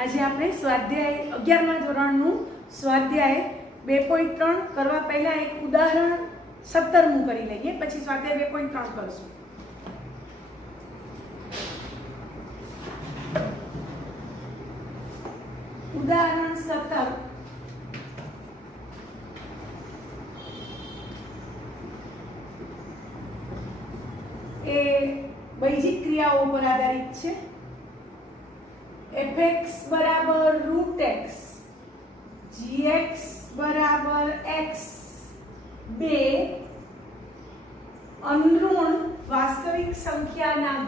આજે આપણે સ્વાધ્યાય 11મા ધોરણનું સ્વાધ્યાય 2.3 કરવા પહેલા એક ઉદાહરણ 17મું કરી લઈએ, પછી સ્વાધ્યાય 2.3 કરશું. ઉદાહરણ 17 એ બેઝિક ક્રિયાઓ પર આધારિત છે. fx બરાબર √x, gx બરાબર x બે અનઋણ વાસ્તવિક સંખ્યાના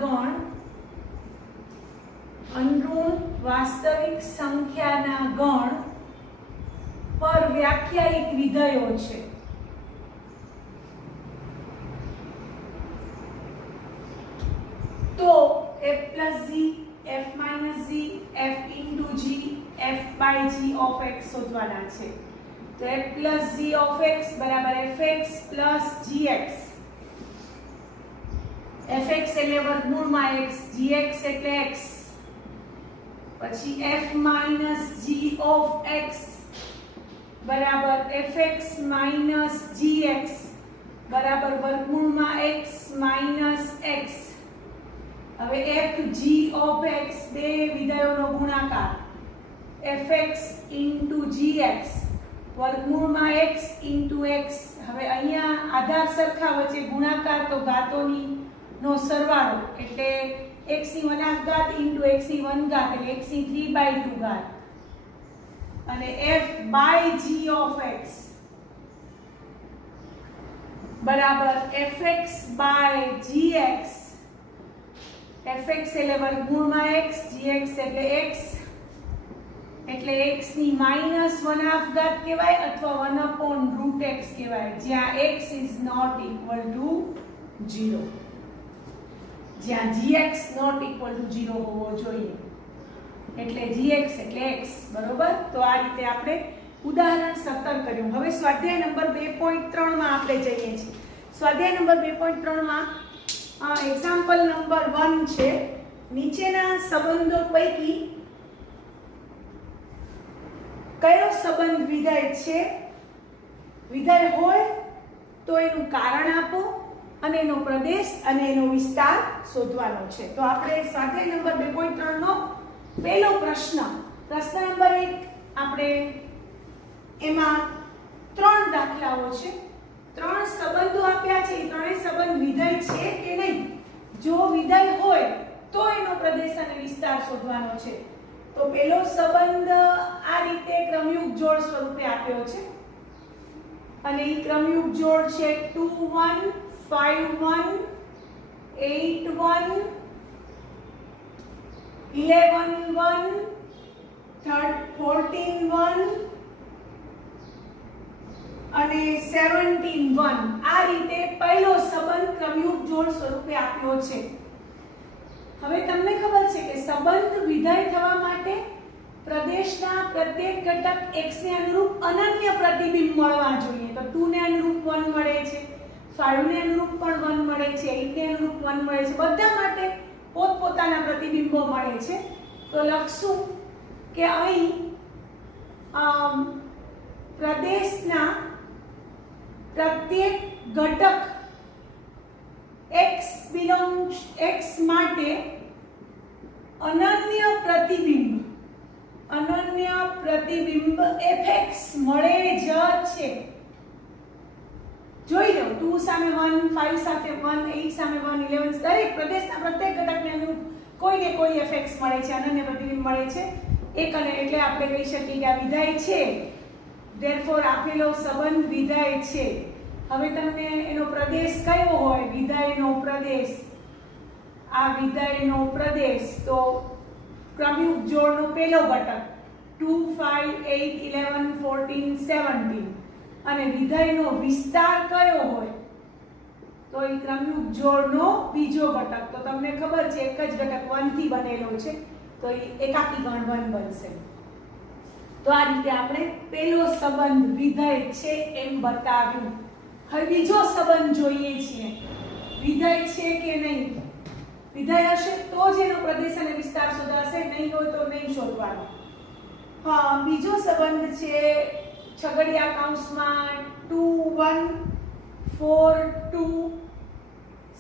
ગણ પર વ્યાખ્યાયિત વિધેયો છે. તો f plus g, f minus g, f into g, f by g of x શોધવાના છે. તો f plus g of x બરાબર fx plus gx. fx એટલે વર્ગમૂળમાં x, gx એટલે x. પછી f minus g of x બરાબર fx minus gx બરાબર વર્ગમૂળમાં x minus x. હવે f g of x બે વિધેયોનો ગુણાકાર fx into gx વર્ગમૂળમાં x into x. હવે અહીંયા આધાર સરખા વચ્ચે ગુણાકાર તો ઘાતોની નો સરવાળો એટલે x ની 1/2 ઘાત into x ની 1 ઘાત એટલે x ની 3/2 ઘાત અને f by g of x બરાબર fx by gx. fx એટલે વર્ગમૂળમાં x, gx એટલે x એટલે x ની -1/2 ઘાત કહેવાય અથવા 1/√x કહેવાય, જ્યાં x is not equal to 0, જ્યાં gx not equal to 0 હોવો જોઈએ એટલે gx એટલે x. બરોબર, તો આ રીતે આપણે ઉદાહરણ 17 કર્યું. હવે સ્વાધ્યાય નંબર 2.3 માં આપણે જઈએ છીએ. સ્વાધ્યાય નંબર 2.3 માં એક્ઝામ્પલ નંબર 1 છે. નીચેના સંબંધો પૈકી કયો સંબંધ વિધેય છે? વિધેય હોય તો એનું કારણ આપો અને એનો પ્રદેશ અને એનો વિસ્તાર શોધવાનો છે. તો આપણે સ્વાધ્યાય નંબર 2.3 નો પહેલો પ્રશ્ન નંબર 1 આપણે એમાં 3 દાખલાઓ છે. 3 સંબંધો આપ્યા છે. એ ત્રણેય સંબંધ વિધેય છે કે નહીં? જો વિધેય હોય તો એનો પ્રદેશ અને વિસ્તાર શોધવાનો છે. તો પહેલો સંબંધ આ રીતે ક્રમયુગ જોડ સ્વરૂપે આપ્યો છે અને એ ક્રમયુગ જોડ છે 2 1 5 1 8 1 11 1 14 1 અને 17 1. આ રીતે પહેલો સંબંધ ક્રમયુગ જોડ સ્વરૂપે આપ્યો છે. હવે તમને ખબર છે કે સંબંધ વિધેય થવા માટે પ્રદેશના પ્રત્યેક ઘટક x ને અનુરૂપ અનન્ય પ્રતિબિંબ મળવા જોઈએ. તો 2 ને અનુરૂપ 1 મળે છે, 5 ને અનુરૂપ પણ 1 મળે છે, 8 ને અનુરૂપ 1 મળે છે. બધા માટે પોતપોતાના પ્રતિબિંબો મળે છે. તો લખશું કે અહીં પ્રદેશના પ્રત્યેક ઘટક x માટે અનન્ય પ્રતિબિંબ fx મળે જ છે. જોઈ લો, 2 સામે 1, 5 સાથે 1, 8 સામે 1, 11, દરેક પ્રદેશના પ્રત્યેક ઘટકને અનુરૂપ કોઈને કોઈ fx મળે છે, અનન્ય પ્રતિબિંબ મળે છે એક. અને એટલે આપણે કહી શકીએ કે આ વિધેય છે. ધેરફોર આપેલો સંબંધ વિધેય છે. હવે તમને એનો પ્રદેશ કયો હોય? વિધેયનો પ્રદેશ. આ વિધેયનો પ્રદેશ તો ક્રમયુગ જોડનો પહેલો ઘટક 2 5 8 11 14 17 અને વિધેયનો વિસ્તાર કયો હોય? તો એ ક્રમયુગ જોડનો બીજો ઘટક. તો તમને ખબર છે એક જ ઘટક 1 થી બનેલો છે તો એ એકાકી ગણ 1 બનશે. તો આ રીતે આપણે પહેલો સંબંધ વિધેય છે એમ બતાવ્યું. હવે બીજો સંબંધ જોઈએ છીએ. વિધેય છે કે નહીં? વિધેય હશે તો જ એનો પ્રદેશ અને વિસ્તાર શોધાશે, નહીં હોય તો નહીં શોધવાનો. હા, બીજો સંબંધ છે છગડીયા કૌંસમાં 2 1 4 2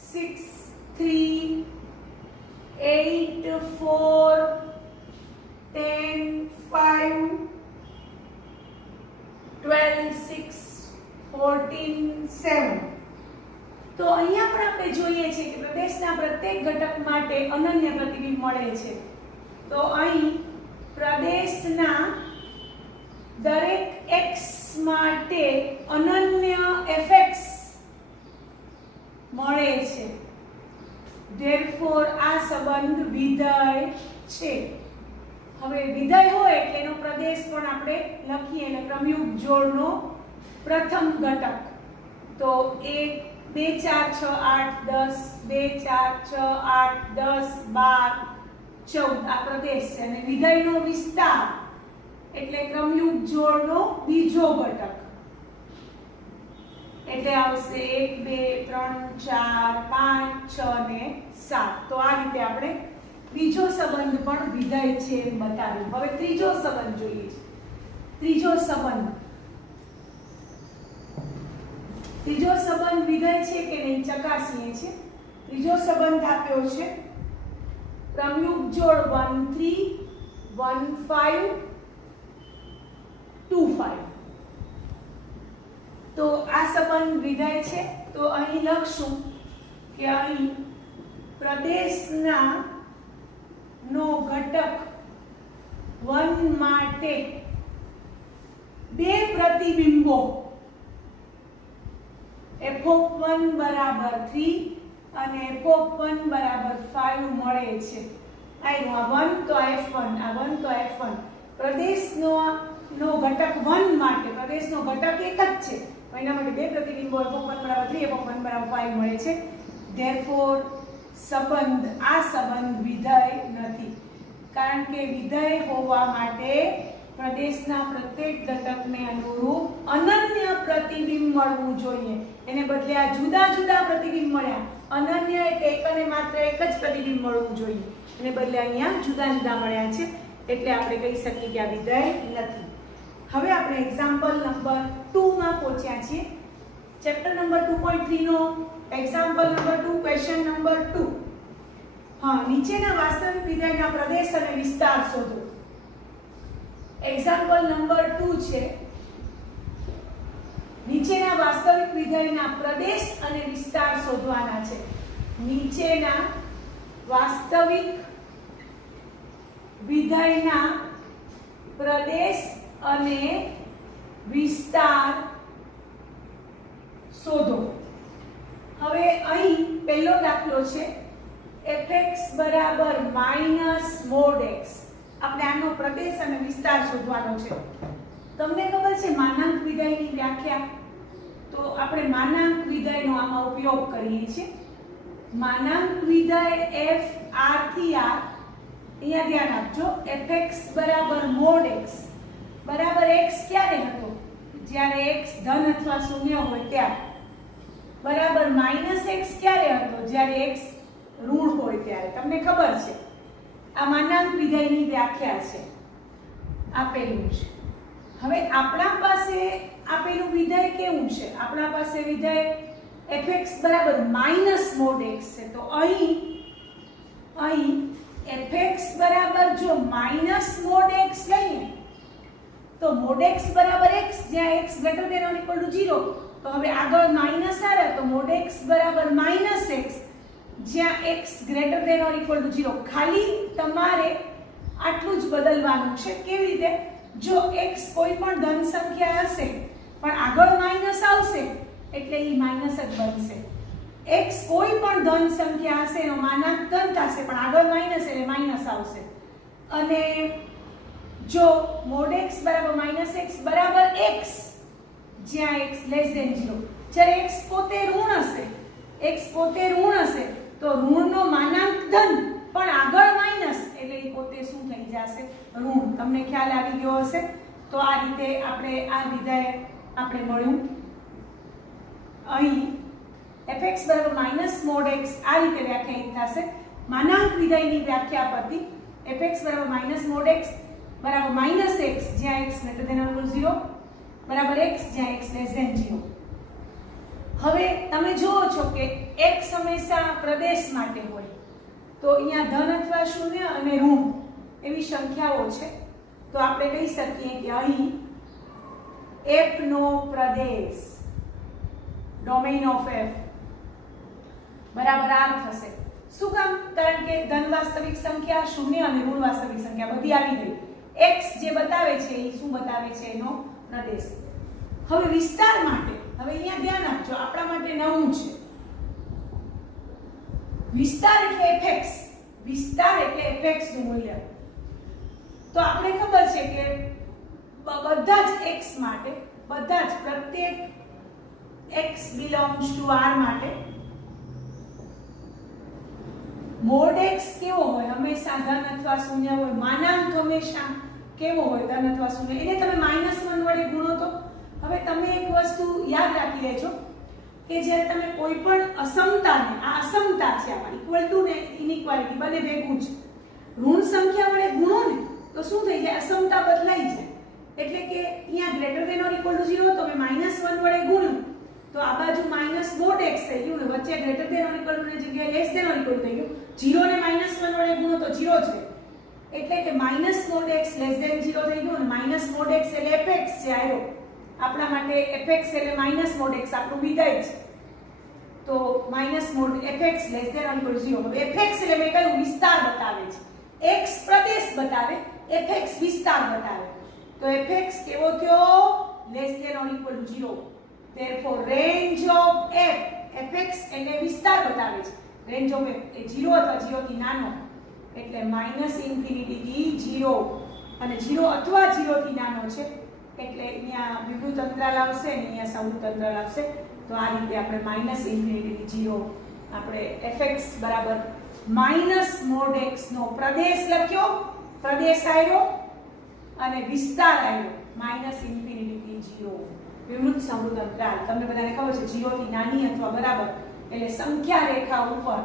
6 3 8 4 10 5 12 6 14 7. તો અહીંયા પણ આપણે જોઈએ છે કે પ્રદેશના પ્રત્યેક ઘટક માટે અનન્ય પ્રતિબિંબ મળે છે. તો અહીં પ્રદેશના દરેક x માટે અનન્ય fx મળે છે. therefore આ સંબંધ વિધેય છે. હવે વિધેય હોય એટલે એનો પ્રદેશ પણ આપણે લખીએ એટલે ક્રમયુગ જોડનો પ્રથમ ઘટક. તો 1 2 4 6 8 10 2 4 6 8 10 12 14 આ પ્રદેશ છે. અને વિધેયનો વિસ્તાર એટલે ક્રમયુગ જોડનો બીજો ઘટક એટલે આવશે 1 2 3 4 5 6 ને 7. તો આ રીતે આપણે બીજો સંબંધ પણ વિધેય છે એમ બતાવ્યું. હવે ત્રીજો સંબંધ જોઈએ છે. ત્રીજો સંબંધ વિધેય છે કે નહીં ચકાસીએ છીએ. ત્રીજો સંબંધ આપ્યો છે ક્રમયુગ જોડ 1 3 1 5 2 5. તો આ સંબંધ વિધેય છે. તો અહીં લખશું કે અહીં પ્રદેશના નો ઘટક 1 માટે બે પ્રતિબિંબો f(1) બરાબર 3 અને f(1) બરાબર 5 મળે છે. આ 1 તો f1 આ 1 તો f1. પ્રદેશનો ઘટક 1 માટે પ્રદેશનો ઘટક એક જ છે. એના માટે બે પ્રતિબિંબો f(1) બરાબર 3 f(1) બરાબર 5 મળે છે. therefore આ સંબંધ વિધેય નથી. કારણ કે વિધેય હોવા માટે પ્રદેશના પ્રત્યેક ઘટકને અનુરૂપ અનન્ય પ્રતિબિંબ મળવું જોઈએ. એને બદલે આ જુદા જુદા પ્રતિબિંબ મળ્યા. અનન્ય એટલે એક અને માત્ર એક જ પ્રતિબિંબ મળવું જોઈએ. એને બદલે અહીંયા જુદા જુદા મળ્યા છે. એટલે આપણે કહી શકીએ કે આ વિધેય નથી. હવે આપણે એક્ઝામ્પલ નંબર 2 માં પહોંચ્યા છીએ. ચેપ્ટર નંબર 2.3 નો એક્ઝામ્પલ નંબર 2 ક્વેશ્ચન નંબર 2. હા, નીચેના વાસ્તવિક વિધેયના પ્રદેશ અને વિસ્તાર શોધો. એક્ઝામ્પલ નંબર 2 છે નીચેના વાસ્તવિક વિધેયના પ્રદેશ અને વિસ્તાર શોધવાના છે. નીચેના વાસ્તવિક વિધેયના પ્રદેશ અને વિસ્તાર શોધો. હવે અહીં પહેલો દાખલો છે fx બરાબર -mod x. આપણે આનો પ્રદેશ અને વિસ્તાર શોધવાનો છે. તમને ખબર છે માનાંક વિધેયની વ્યાખ્યા? તો આપણે માનાંક વિધેયનો આમાં ઉપયોગ કરીએ છીએ. માનાંક વિધેય f r થી r. અહીંયા ધ્યાન આપજો. fx બરાબર mod x બરાબર x ક્યારે હતો? જ્યારે x ધન અથવા શૂન્ય હોય ત્યારે. બરાબર -x ક્યારે હતો? જ્યારે x ઋણ હોય ત્યારે. તમને ખબર છે આ માનાંક વિધેયની વ્યાખ્યા છે. આપેલું છે. હવે આપણા પાસે આપેલું વિધેય કેવું છે? આપણા પાસે વિધેય fx બરાબર -mod x છે. તો અહીં fx બરાબર જો -mod x લઈએ તો mod x બરાબર x જ્યાં x greater than or equal to 0. તો હવે આગળ માઈનસ આવે તો mod x બરાબર -x જ્યાં x greater than or equal to 0. ખાલી તમારે આટલું જ બદલવાનું છે. કેવી રીતે? જો x કોઈ પણ ધન સંખ્યા હશે પણ આગળ માઈનસ આવશે એટલે એ માઈનસ જ બનશે. x કોઈ પણ ધન સંખ્યા હશે એનો માનાંક ધન થશે પણ આગળ માઈનસ એટલે માઈનસ આવશે. અને જો mod x બરાબર -x બરાબર x જ્યાં x less than 0. જ્યારે x પોતે ઋણ હશે તો ઋણનો માનાંક ધન પણ આગળ માઈનસ એટલે એ પોતે શું થઈ જશે? ઋણ. તમને ખ્યાલ આવી ગયો હશે. તો આ રીતે આપણે આ વિધેય આપણે મળ્યું. અહીં fx બરાબર -mod x આ રીતે વ્યાખ્યાયિત થશે. માનાંક વિધેયની વ્યાખ્યા પરથી fx બરાબર -mod x બરાબર -x જ્યાં x > 0 બરાબર x જ્યાં x < 0. હવે તમે જુઓ છો કે x હંમેશા પ્રદેશ માટે હોય, તો અહીંયા ધન અથવા શૂન્ય અને ઋણ એવી સંખ્યાઓ છે, તો આપણે કહી શકીએ કે અહીં f no Pradesh domain of f બરાબર r થશે. શું કામ? કારણ કે ધન વાસ્તવિક સંખ્યા, શૂન્ય અને ઋણ વાસ્તવિક સંખ્યા બધી આવી ગઈ. x જે બતાવે છે એ શું બતાવે છે? એનો પ્રદેશ. હવે વિસ્તાર માટે, હવે અહીંયા ધ્યાન આપજો, આપણા માટે નવું છે. વિસ્તાર એટલે fx, વિસ્તાર એટલે fx નું મૂલ્ય. તો આપણે ખબર છે કે બધા જ x માટે, બધા જ પ્રત્યેક x belongs to r માટે મોડ x કેવો હોય? હંમેશા ધન અથવા શૂન્ય હોય. માનાંક હંમેશા કેવો હોય? ધન અથવા શૂન્ય. એને તમે -1 વડે ગુણો તો. હવે તમે એક વસ્તુ યાદ રાખી લેજો કે જ્યારે તમે કોઈ પણ અસમતાને, આ અસમતા છે, આમાં ઇક્વલ ટુ ને ઇનઇક્વાલિટી બંને ભેગું છે, ઋણ સંખ્યા વડે ગુણો ને તો શું થઈ જાય? અસમતા બદલાઈ જાય. એટલે કે અહીંયા greater than or equal to 0 તો મેં -1 વડે ગુણ્યું તો આ બાજુ -mod x થઈ ગયું ને વચ્ચે greater than or equal to ની જગ્યાએ less than or equal to થઈ ગયું. 0 ને -1 વડે ગુણો તો 0 છે, એટલે કે -mod x લેસ ધેન 0 થઈ ગયું ને -mod x એટલે fx છે. આવ્યો આપણા માટે fx એટલે -mod x આપણું વિધેય છે, તો -mod fx less than or equal to 0. હવે fx એટલે મેં કહ્યું વિસ્તાર બતાવે છે, x પ્રદેશ બતાવે, fx વિસ્તાર બતાવે. તો fx કેવો થયો? Less than or equal to 0. therefore range of fx એટલે વિસ્તાર બતાવે છે. રેન્જ ઓફ f એ 0 અથવા 0 થી નાનો, એટલે -∞ થી 0 અને 0 અથવા 0 થી નાનો છે, એટલે અહીંયા વિવૃત અંતરાલ આવશે અને અહીંયા સંવૃત અંતરાલ આવશે. તો આ રીતે આપણે -∞ થી 0 આપણે fx બરાબર -mod x નો પ્રદેશ લખ્યો, પ્રદેશ આવ્યો અને વિસ્તાર આવ્યો -∞ થી 0. વિવૃત સંવૃત અંતરાલ તમને બધાને ખબર છે 0 થી નાની અથવા બરાબર, એટલે સંખ્યા રેખા ઉપર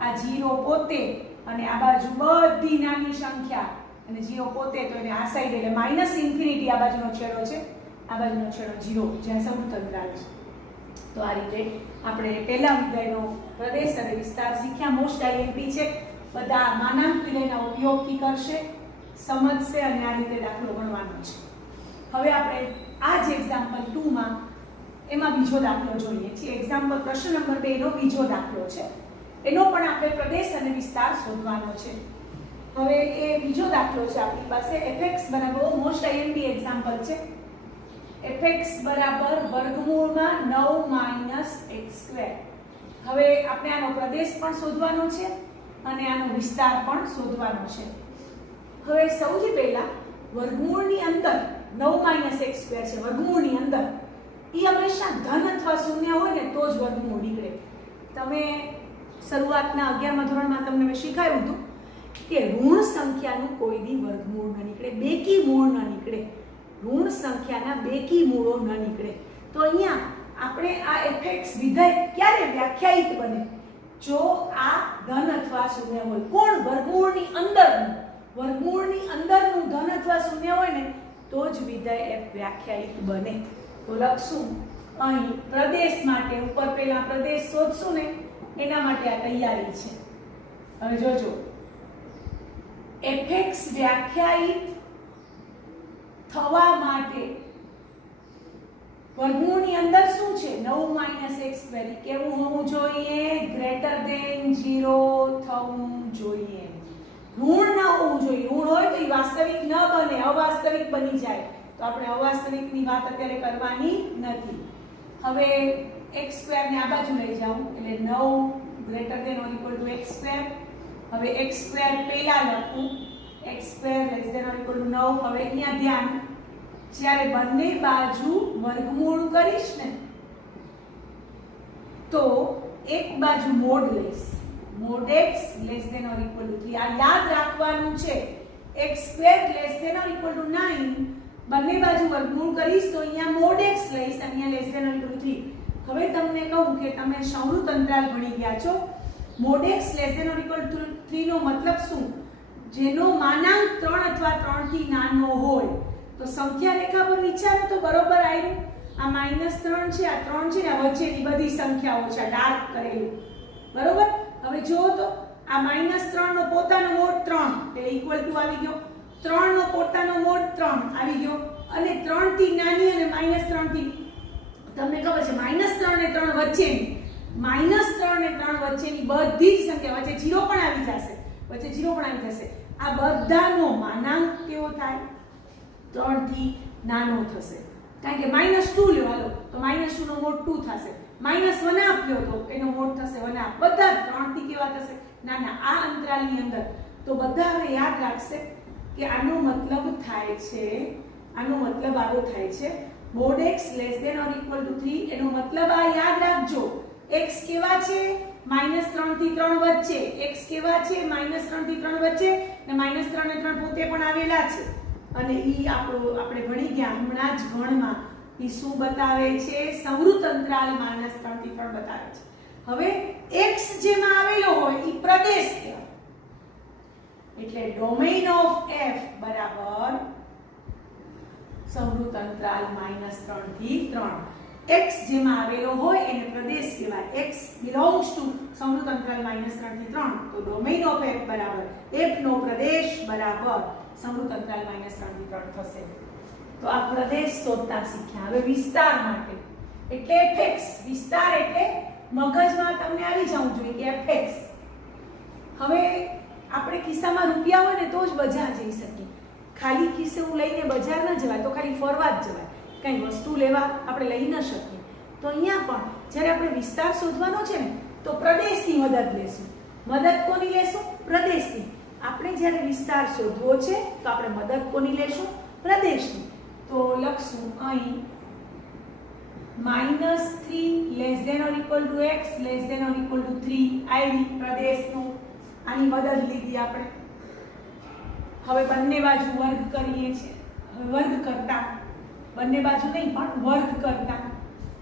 આ 0 પોતે અને આ બાજુ બધી નાની સંખ્યા અને 0 પોતે, તો એને આ સાઈડ એટલે -∞ આ બાજુનો છેડો છે, આ બાજુનો છેડો 0 જ્યાં સંવૃત અંતરાલ છે. તો આ રીતે આપણે પહેલા વિધેયનો પ્રદેશ અને વિસ્તાર શીખ્યા. મોસ્ટ આઈએમપી છે, બધા માનાંક વિધેયના ઉપયોગથી કરશે, સમજશે અને આ રીતે દાખલો ગણવાનો છે. હવે આપણે આ જ એક્ઝામ્પલ 2 માં એમાં બીજો દાખલો જોઈએ છીએ. એક્ઝામ્પલ પ્રશ્ન નંબર 2 નો બીજો દાખલો છે, એનો પણ આપણે પ્રદેશ અને વિસ્તાર શોધવાનો છે. હવે એ બીજો દાખલો છે આપણી પાસે fx બરાબર, મોસ્ટ આઈએમપી એક્ઝામ્પલ છે, fx બરાબર વર્ગમૂળમાં 9 - x². હવે આપણે આનો પ્રદેશ પણ શોધવાનો છે અને આનો વિસ્તાર પણ શોધવાનો છે. હવે સૌથી પહેલા વર્ગમૂળની અંદર 9 - x² છે, વર્ગમૂળની અંદર એ હંમેશા ધન અથવા શૂન્ય હોય ને તો જ વર્ગમૂળ નીકળે. તમે શરૂઆતના 11મા ધોરણમાં તમને મેં શીખવાડ્યું હતું કે ઋણ સંખ્યાનું કોઈ દી વર્ગમૂળ ન નીકળે, બેકી મૂળ ન નીકળે, ઋણ સંખ્યાના બેકી મૂળો ન નીકળે. તો અહીંયા આપણે આ fx વિધેય ક્યારે વ્યાખ્યાયિત બને? જો આ ધન અથવા શૂન્ય હોય. કોણ? વર્ગમૂળની અંદરનું, વર્ગમૂળની અંદરનું ધન અથવા શૂન્ય હોય ને તો જ વિધેય f વ્યાખ્યાયિત બને. તો લખશું અહીં પ્રદેશ માટે, ઉપર પહેલા પ્રદેશ શોધશું ને એના માટે આ તૈયારી છે. હવે જોજો fx વ્યાખ્યાયિત થવા માટે વર્ગમૂળની અંદર શું છે? 9 - x² કેવું હોવું જોઈએ? ગ્રેટર ધેન 0 થવું જોઈએ, ઋણ ન હોવું જોઈએ. ઋણ હોય તો એ વાસ્તવિક ન બને, અવાસ્તવિક બની જાય. તો આપણે અવાસ્તવિકની વાત અત્યારે કરવાની નથી. હવે x² ને આ બાજુ લઈ જાઉં એટલે 9 greater than or equal to x². હવે x² પહેલા લખું, x² less than or equal to 9. હવે અહીંયા ધ્યાન, જ્યારે બંને બાજુ વર્ગમૂળ કરીશ ને તો એક બાજુ મોડ લઈશ, mod x less than or equal to 3. આ યાદ રાખવાનું છે. x² less than or equal to 9 બંને બાજુ વર્ગમૂળ કરીશ તો અહીંયા mod x લઈશ અને અહીંયા less than or equal to 3. હવે તમને કહું કે તમે સંવૃત અંતરાલ ભણી ગયા છો. mod x less than or equal to 3 નો મતલબ શું? જેનો માનાંક 3 અથવા 3 થી નાનો હોય. તો સંખ્યા રેખા પર વિચારો તો બરોબર આવ્યું. આ -3 છે, આ 3 છે ને આ વચ્ચેની બધી સંખ્યાઓ છે ડાર્ક કરેલું. બરોબર. હવે જુઓ તો આ -3 નો પોતાનો મોડ 3 એટલે ઇક્વલ ટુ આવી ગયો. 3 નો પોતાનો મોડ 3 આવી ગયો અને 3 થી નાની અને -3 થી તમને ખબર છે -3 ને 3 વચ્ચેની -3 ને 3 વચ્ચેની બધી જ સંખ્યા વચ્ચે 0 પણ આવી જશે. વચ્ચે 0 પણ આવી જશે. આ બધાનો માનાંક કેવો થાય? 3 થી નાનો થશે. કારણ કે -2 લ્યો હાલો તો -2 નો મોડ 2 થશે. -1 લ્યો તો એનો મોડ થશે 1. બધા 3 થી કેવા થશે? નાના. આ અંતરાલની અંદર તો બધા હવે યાદ રાખશે કે આનો મતલબ થાય છે, આનો મતલબ આવો થાય છે mod x less than or equal to 3. એનો મતલબ આ યાદ રાખજો. x કેવા છે? -3 થી 3 વચ્ચે. x કેવા છે? -3 થી 3 વચ્ચે ને -3 ને 3 પોતે પણ આવેલા છે. અને ઈ આપણે ભણી ગયા હમણાં જ ગણમાં. ઈ શું બતાવે છે? સંવૃત અંતરાલ -3 થી 3 બતાવે છે. હવે x જેમાં આવેલો હોય ઈ પ્રદેશ કહેવાય. એટલે ડોમેઇન ઓફ f બરાબર સંવૃત અંતરાલ -3 થી 3. x જેમાં આવેલો હોય એને પ્રદેશ કહેવાય. x belongs to સંવૃત અંતરાલ -3 થી 3. તો ડોમેઇન ઓફ f બરાબર f નો પ્રદેશ બરાબર સંવૃત અંતરાલ -3 થી 3 થશે. તો આ પ્રદેશ શોધતા શીખ્યા. હવે વિસ્તાર માટે એટલે fx. વિસ્તાર એટલે મગજમાં તમને આવી જવું જોઈએ કે fx. હવે આપણે ખિસ્સામાં રૂપિયા હોય ને તો જ બજાર જઈ શકીએ. ખાલી ખિસ્સે હું લઈને બજાર ન જવાય, તો ખાલી ફરવા જ જવાય. કઈ વસ્તુ લેવા આપણે લઈ ન શકીએ. તો અહીંયા પણ જ્યારે આપણે વિસ્તાર શોધવાનો છે ને તો પ્રદેશની મદદ લેશું. મદદ કોની લેશું? પ્રદેશની. આપણે જ્યારે વિસ્તાર શોધવો છે તો આપણે મદદ કોની લેશું? પ્રદેશની. તો લખશું અહીં -3 less than or equal to x less than or equal to 3 આવી પ્રદેશનું આની મદદ લીધી આપણે. હવે બંને બાજુ વર્ગ કરીએ છીએ. વર્ગ કરતા બંને બાજુ નહીં પણ વર્ગ કરતા.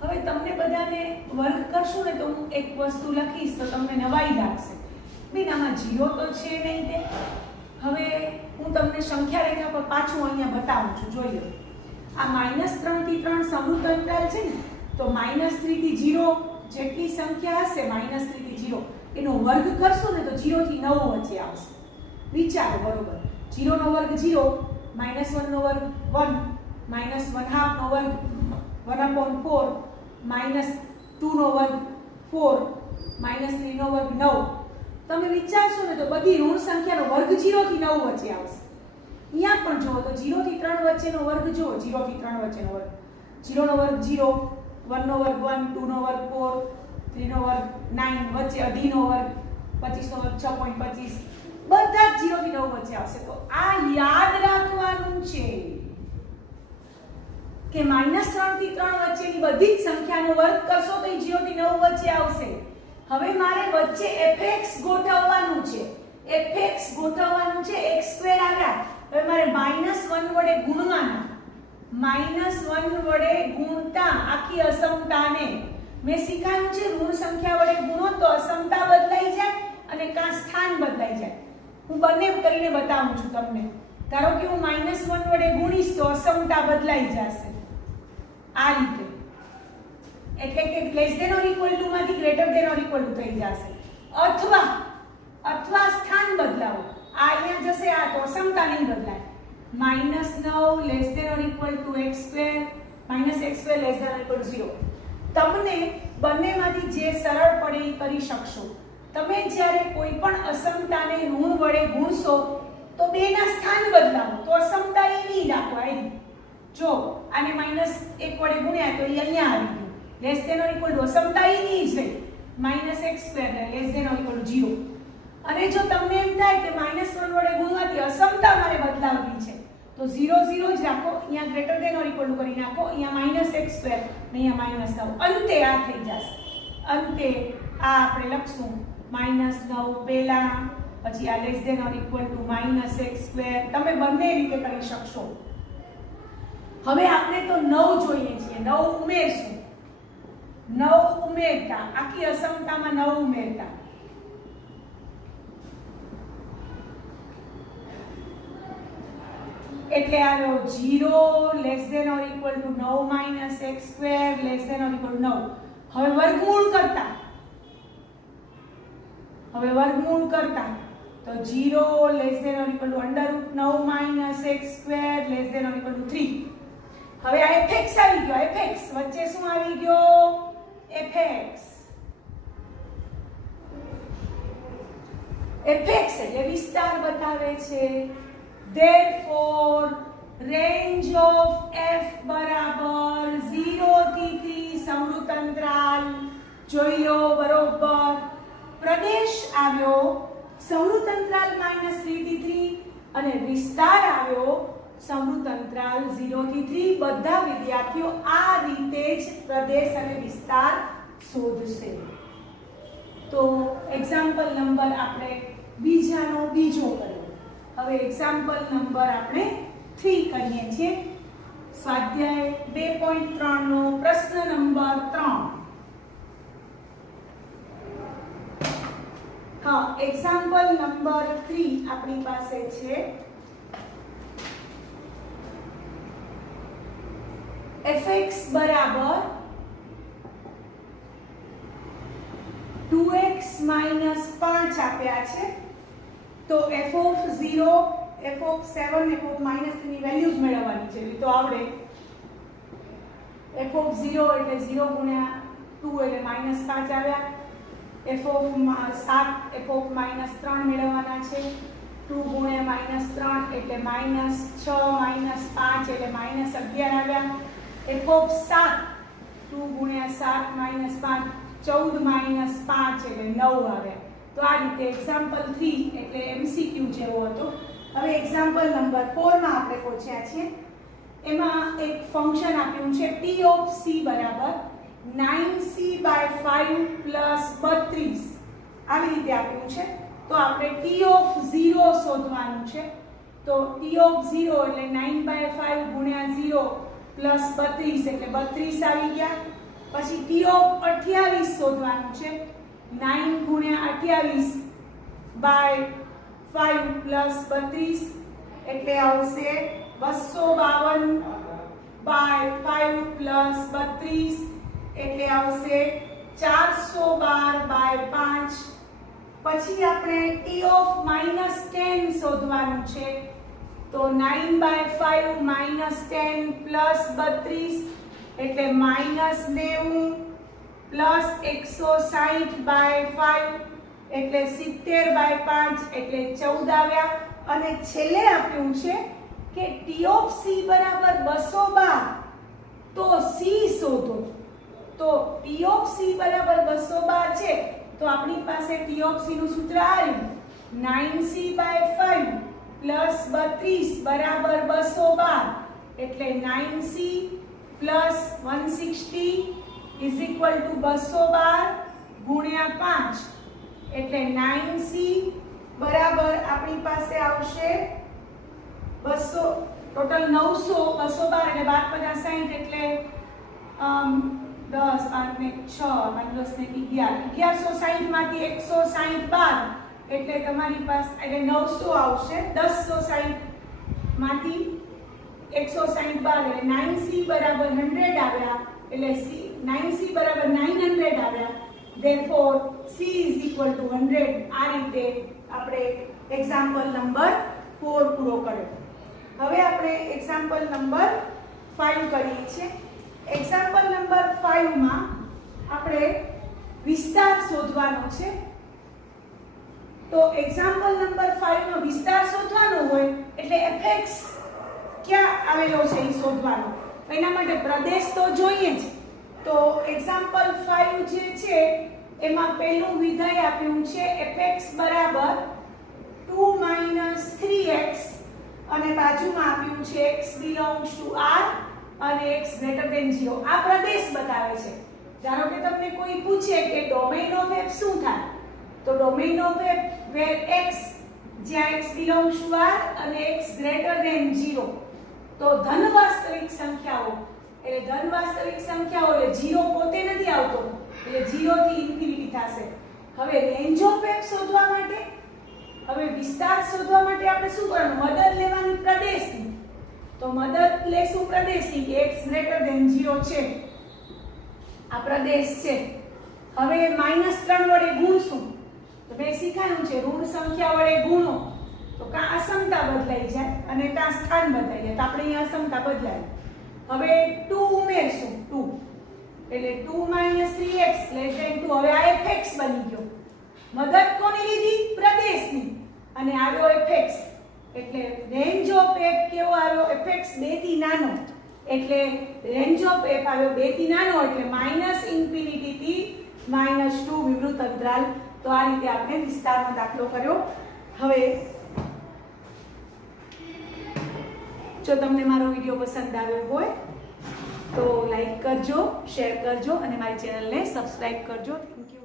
હવે તમને બધાને વર્ગ કરશું ને તો હું એક વસ્તુ લખીશ તો તમને નવાઈ લાગશે. બેન આમાં 0 તો છે નહીં તે. હવે હું તમને સંખ્યા રેખા પર પાછું અહીંયા બતાવું છું. જોઈ લો. આ -3 થી 3 સંવૃત અંતરાલ છે ને તો -3 થી 0 જેટલી સંખ્યા હશે -3 થી 0 એનો વર્ગ કરશો ને તો 0 થી 9 વચ્ચે આવશે. વિચારો બરોબર. 0 નો વર્ગ 0, -1 નો વર્ગ 1, -1/2 નો વર્ગ 1/4, -2 નો વર્ગ 4, -3 નો વર્ગ 9. તમે વિચારશો ને તો બધી ઋણ સંખ્યાનો વર્ગ 0 થી 9 વચ્ચે આવશે. અહીંયા પણ જુઓ તો 0 થી 3 વચ્ચેનો વર્ગ જુઓ. 0 થી 3 વચ્ચેનો વર્ગ 0 નો વર્ગ 0, 1 નો વર્ગ 1, 2 નો વર્ગ 4, 3 નો વર્ગ 9, વચ્ચે 2.5 નો વર્ગ 25 નો વર્ગ 6.25. બધા 0 થી 9 વચ્ચે આવશે. તો આ યાદ રાખવાનું છે કે -3 થી 3 વચ્ચેની બધી જ સંખ્યાનો વર્ગ કરશો તો એ 0 થી 9 વચ્ચે આવશે. હવે મારે વચ્ચે fx ગોઠવવાનું છે. fx ગોઠવવાનું છે. x2 આવ્યા. હવે મારે -1 વડે ગુણવાના. -1 વડે ગુણતા આખી અસમતાને મેં શીખાયું છે ઋણ સંખ્યા વડે ગુણો તો અસમતા બદલાઈ જાય અને કાં સ્થાન બદલાઈ જાય. હું બંને કરીને બતાવું છું તમને. ધારો કે હું -1 વડે ગુણીશ તો અસમતા બદલાઈ જશે આ રીતે. એટલે કે less than or equal to માંથી greater than or equal to થઈ જશે. અથવા સ્થાન બદલાવો. આ અહીંયા જશે, આ તો અસમતા નહીં બદલાય. -9 less than or equal to x2 -x2 less than or equal to 0. તમને બંનેમાંથી જે સરળ પડે એ કરી શકશો. તમે જ્યારે કોઈ પણ અસમતાને ઋણ વડે ગુણશો તો બેના સ્થાન બદલાવો તો અસમતા એની રાખો. આવી જો આને -1 વડે ગુણ્યા તો એ અહીંયા આવી ગયું. Less than or equal to અસમતા એની જ રહી. -x2 less than or equal to 0. અને જો તમને એમ થાય કે -1 વડે ગુણવાથી અસમતા મારે બદલાવવી છે તો 0 0 જ રાખો. અહીંયા greater than or equal to કરી નાખો. અહીંયા -x2 ને અહીંયા -9. અંતે આ થઈ જશે. અંતે આ આપણે લખશું -9 પહેલા, પછી આ less than or equal to -x2. તમે બંને રીતે કરી શકશો. હવે આપણે તો 9 જોઈએ છીએ. 9 ઉમેરશું. 9 ઉમેરતા આખી અસમતામાં 9 ઉમેરતા એટલે આવ્યો 0 less than or equal to 9 minus x square less than or equal to 9. હવે વર્ગમૂળ કરતા તો 0 less than or equal to under root 9 minus x square less than or equal to 3. હવે આ fx આવી ગયો. fx વચ્ચે શું આવી ગયો? fx એટલે વિસ્તાર બતાવે છે. therefore range of f બરાબર 0 થી 3 સમૃદ્ધ અંતરાલ જોઈ લો બરોબર. પ્રદેશ આવ્યો સમૃદ્ધ અંતરાલ -3 થી 3 અને વિસ્તાર આવ્યો સમૃદ્ધ અંતરાલ 0 થી 3. બધા વિદ્યાર્થીઓ આ રીતે જ પ્રદેશ અને વિસ્તાર શોધશે. તો એક્ઝામ્પલ નંબર આપણે બીજો કર્યો. હવે એક્ઝામ્પલ નંબર આપણે 3 કરીએ છીએ. સ્વાધ્યાય 2.3 નો પ્રશ્ન નંબર 3. હા, એક્ઝામ્પલ નંબર 3 આપણી પાસે છે. fx બરાબર 2x - 5 આપ્યા છે. તો f(0), f(7), f(-3) ની વેલ્યુઝ મેળવવાની છે. તો આવડે f(0) એટલે 0 ગુણ્યા 2 એટલે -5 આવ્યા. f(7), f(-3) મેળવવાના છે. 2 ગુણ્યા -3 એટલે -6 - 5 એટલે -11 આવ્યા. f(7), 2 ગુણ્યા 7 - 5 14 - 5 એટલે 9 આવ્યા. તો આ રીતે એક્ઝામ્પલ 3 એટલે MCQ જેવો હતો. હવે એક્ઝામ્પલ નંબર 4 માં આપણે પહોંચ્યા છીએ. એમાં એક ફંક્શન આપ્યું છે t ઓફ c બરાબર 9c/5 + 32 આવી રીતે આપ્યું છે. તો આપણે t ઓફ 0 શોધવાનું છે. તો t ઓફ 0 એટલે 9/5 ગુણ્યા 0 પ્લસ 32 એટલે 32 આવી ગયા. પછી t ઓફ 28 શોધવાનું છે. 9 ગુણ્યા 28/5 પ્લસ 32 એટલે આવશે 252/5 પ્લસ 32 એટલે આવશે 412/5. પછી આપણે t ઓફ -10 શોધવાનું છે. તો 9/5 -10 પ્લસ 32 એટલે -90 પ્લસ 160/5 એટલે 70/5 એટલે 14 આવ્યા. અને છેલ્લે આપ્યું છે કે t ઓફ c બરાબર 212. તો c શોધો. તો t ઓફ c બરાબર 212 છે. તો આપણી પાસે t ઓફ c નું સૂત્ર આવ્યું 9c/5 પ્લસ 32 બરાબર 212 એટલે 9c plus 160 is equal to 212 ગુણ્યા 5 એટલે 9c બરાબર આપણી પાસે આવશે 200 ટોટલ 900 212 એટલે 12 એટલે 10 5 ને 6 10 ને 11 1160 માંથી 160 બાદ એટલે તમારી પાસે એટલે 900 આવશે. 1060 માંથી 160 બાદ એટલે 9c બરાબર 100 આવ્યા. એટલે 9c બરાબર 900 આવ્યા. therefore c is equal to 100. આ રીતે આપણે એક્ઝામ્પલ નંબર 4 પૂરો કર્યો. હવે આપણે એક્ઝામ્પલ નંબર 5 કરીએ છીએ. એક્ઝામ્પલ નંબર 5 માં આપણે વિસ્તાર શોધવાનો છે. તો એક્ઝામ્પલ નંબર 5 નો વિસ્તાર શોધવાનો હોય એટલે fx ક્યાં આવેલો છે એ શોધવાનો. એના માટે પ્રદેશ તો જોઈએ જ. તો એક્ઝામ્પલ 5 જે છે એમાં પહેલું વિધેય આપ્યું છે fx બરાબર 2 - 3x અને બાજુમાં આપ્યું છે x belongs to r અને x greater than 0. આ પ્રદેશ બતાવે છે. ધારો કે તમને કોઈ પૂછે કે ડોમેઇન ઓફ f શું થાય, તો domain of f where x જ્યાં x belongs to r અને x greater than 0. તો ધન વાસ્તવિક સંખ્યાઓ એટલે ધન વાસ્તવિક સંખ્યાઓ એટલે 0 પોતે નથી આવતો એટલે 0 થી ઇન્ફિનિટી થશે. હવે રેન્જ ઓફ f શોધવા માટે, હવે વિસ્તાર શોધવા માટે આપણે શું કરવાનું? મદદ લેવાની પ્રદેશની. તો મદદ લેશું પ્રદેશની કે x ગ્રેટર ધેન 0 છે, આ પ્રદેશ છે. હવે -3 વડે ગુણશું તો મેં શીખાયું છે ઋણ સંખ્યા વડે ગુણો તો કાં અસમતા બદલાઈ જાય અને કાં સ્થાન બદલાઈ જાય. તો આપણે અહીંયા અસમતા બદલાય. હવે 2 ઉમેરશું 2 એટલે 2 - 3x > 2. હવે આ fx બની ગયો. મદદ કોની લીધી? પ્રદેશની. અને આવ્યો fx એટલે રેન્જ ઓફ f કેવો આવ્યો? fx 2 થી નાનો એટલે રેન્જ ઓફ f આવ્યો 2 થી નાનો એટલે -∞ થી -2 વિવૃત અંતરાલ. તો આ રીતે આપણે વિસ્તારનો દાખલો કર્યો. હવે જો તમને મારો વિડીયો પસંદ આવ્યો હોય તો લાઈક કરજો, શેર કરજો અને મારી ચેનલને સબસ્ક્રાઇબ કરજો. Thank you.